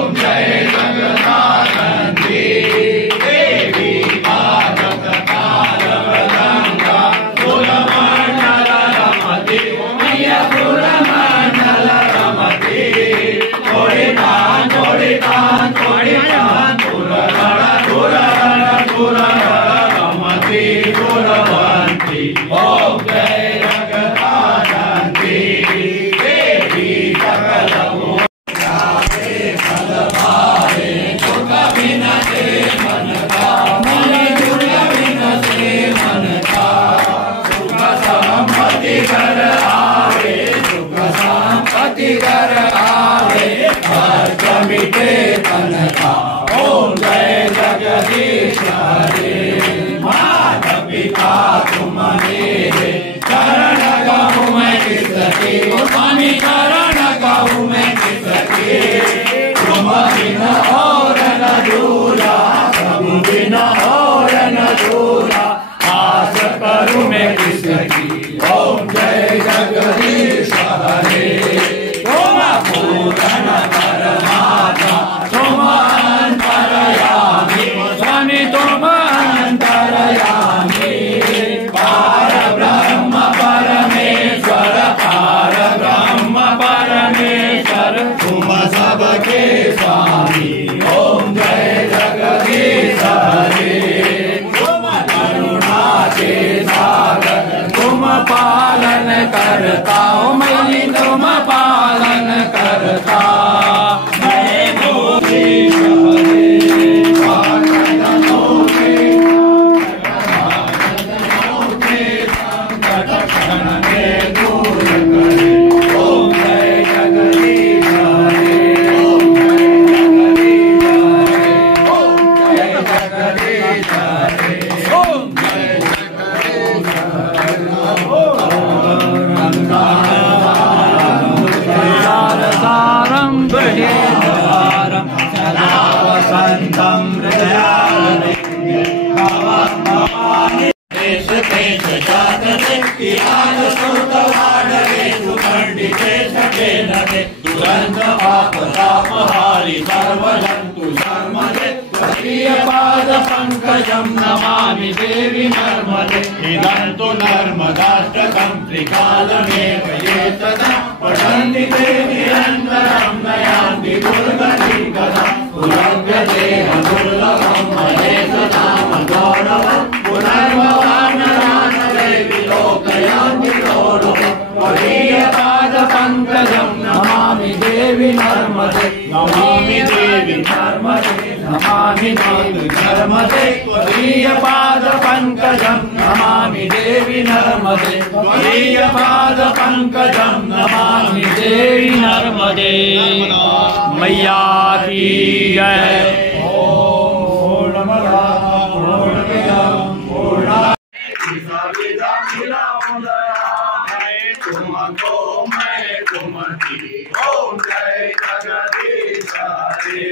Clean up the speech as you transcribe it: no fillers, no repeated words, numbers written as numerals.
ओम जय जगन्नाथी देवी पादक तारवलंगा सुरमंडल रमति मैया सुरमंडल रमति जोड़ितान जोड़ितान जोड़ितान सुररण रमति सुरवंती ओम जय जगन्नाथी देवी सकल घर आवे खर्च मिटे तन का ओम जय जगदीश हरे माता पिता तुम मेरे चरण कहूँ मैं किसके स्वामी चरण कहूँ मैं किसके तुम बिना और न दूरा प्रभु बिना और न दूरा आस करूँ मैं किसकी ओम जय जगदीश हरे पूर्ण परमात्मा तुम अंतरयामी स्वामी तुम अंतरयामी पार ब्रह्म परमेश्वर पार ब्रह्म परमेश्वर तुम सबके स्वामी ओम जय जगदीश हरे तुम करुणा के सागर तुम पालन करता हो मैं तुम पालन करता मैं भूषेश हरे संकट दूर करे ओम जय जगदीश हरे ओम जय जगदीश हरे ओम जय जगदीश हरे सदा वसंतं हृदयानि देश देश जातते कियान सुत वाडवे सुखंडिते सकेनते दुरंत आपदापहारि सर्वजन्तु शर्मदे त्वदीय पाद पंकजं नमामि देवी नर्मदे इदं तु नर्मदाष्टकं त्रिकालमेव ये तदा पठन्ति ते निरन्तरं नयान्ति दुर्गति कदा पुनर्व्यते दुर्लभं महेश नाम गौरवं पुनर्भवान्नरानरे विलोकयान्ति गौरवं त्वदीय पाद पंकजं नमामि देवी नर्मदे नमामि देवी नर्मदे नमामि देवी नर्मदे त्वदीय पाद पंकजं नमामि देवी नर्मदे त्वदीय पाद पंकजं नमामि देवी नर्मदे मैया की जय। पूर्णमदा पूर्णमिदं पूर्णात् तुमको मैं तुमकी ओम जय जगदीश हरे।